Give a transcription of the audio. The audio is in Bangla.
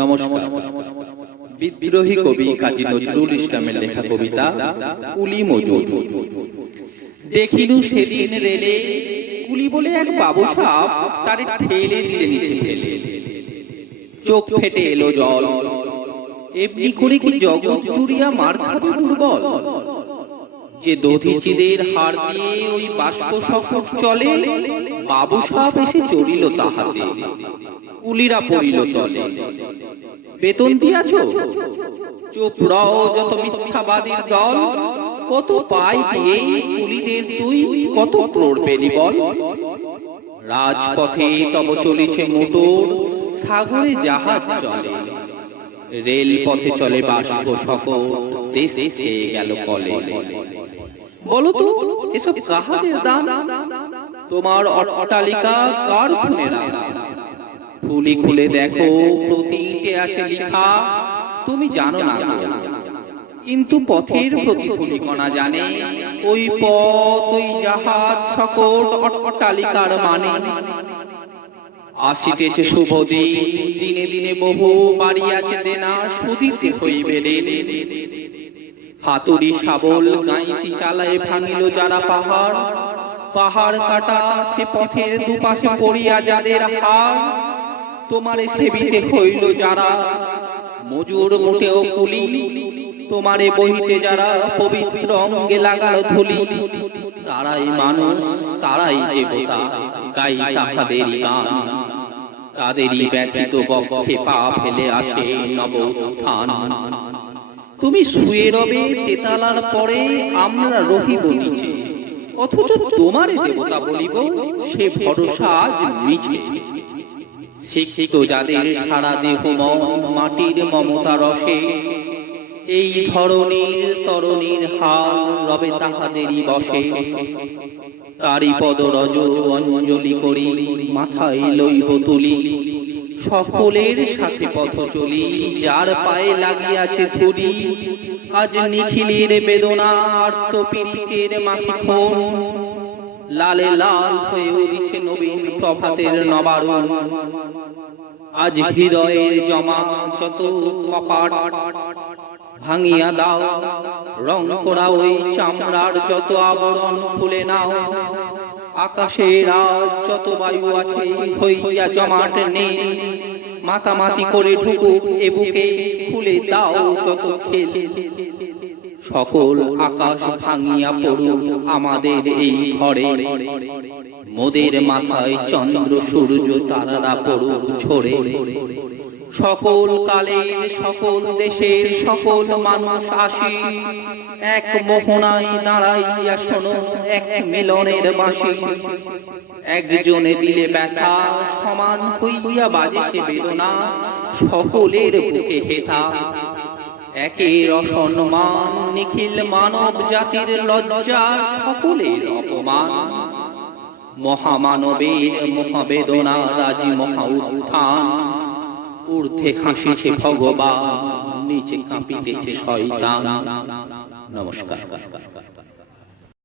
নমস্কার। বিদ্রোহী কবি কাজী নজরুল ইসলামের লেখা কবিতা কুলি মজুর। দেখিনু সেদিন রেলে কুলি বলে এক বাবু সাপ, তারে ঠেলে দিলে নিচে ফেলে। চোখ ফেটে এলো জল, এমনি করে কি জগৎ জুড়িয়া মার খাবে দুর্বল? যে দধিচিদের হাড় দিয়ে ওই বাষ্প সকট চলে, বাবু সাপ এসে চড়িল তাহাতে, কুলিরা পড়িল তলে। বেতন দিয়াছ? চুপ রও যত মিথ্যাবাদীর দল, কত পাই দিয়ে কুলিদের তুই কত প্রড়বেনি বল? রাজপথে তব চলেছে মোটর, সাগরে জাহাজ চলে, রেল পথে চলে বাষ্প সকট, দেশ ছেয়ে গেল কলে। বলো তো এসব কাহাদের দান? তোমার অট্টালিকা কার খুনে রাখা? ফুলি খুলে দেখো প্রতিটি আছে লিখা, তুমি জানো না কিন্তু পথের প্রতিফুলি কণা জানে, ওই পথ ওই জাহাজ সকট অট্টালিকার মানে। আসিতেছে শুভ দিন, দিনে দিনে বহু বাড়ি আছে দেনা, সুদিতে হইবে ঋণ। হাতুড়ি শাবল গাঁইতি চালায় ভাঙিল যারা পাহাড়, পাহাড় কাটা সে পথের দুপাশে পড়িয়া যাদের হাড়। তোমারে সেবিতে হইল যারা মজুর মোটেও কুলি, তোমারে বহিতে যারা পবিত্র অঙ্গে লাগাল ধুলি, তারাই মানুষ তারাই দেবতা, গাই তাহাদেরই গান। তাদেরই ব্যথিত বক্ষে পা ফেলে আসে নব উত্থান। তুমি শুয়ে রবে তেতালার পরে, আমরা রহিব নিচে, অথচ তোমারে দেবতা বলিব সে ভরসা আজ মিছে। শিক্ষিত যাদের সারা দেহ মাটির মমতা রসে, এই ধরনীর তরণীর হাল রবে তাহাদেরই বসে। তারি পদরজ অঞ্জলি করি মাথায় লইব তুলি, সকলের সাথে পথ চলি যার পায়ে লাগিয়াছে ধুলি। আজ নিখিলের বেদনা আর্ত পীড়িতের মাখি খুন, লালে লাল হয়ে উঠেছে নবীন প্রভাতের নবারুণ। আজ হৃদয়ের জমা যত কপাট ভাঙিয়া দাও, রং করা ওই চামড়ার যত আবরণ খুলে নাও। আকাশের আজ যত বায়ু আছে হইয়া জমাট নেই, মাতামাতি করে ঢুকুক এ বুকে, খুলে দাও যত খেল। সকল আকাশ ভাঙিয়া পড়ুক আমাদের এই ঘরে, মোদের মাথায় চন্দ্র সূর্য তারারা পড়ুক ঝরে। সকল কালের সকল দেশের সকল মানুষ আসি, এক মোহনায় দাঁড়াইয়া শোনো এক মিলনের বাঁশি। একজনে দিলে ব্যথা সমান হইয়া বাজে সে বেদনা, সকলের বুকে হেথা। একের অসম্মান নিখিল মানব জাতির লজ্জা, সকলের অপমান। মহামানবের মহাবেদনা রাজি মহা উত্থান, ঊর্ধ্বে হাসিছে ভগবান, নিচে কাঁপিতেছে শয়তান। নমস্কার।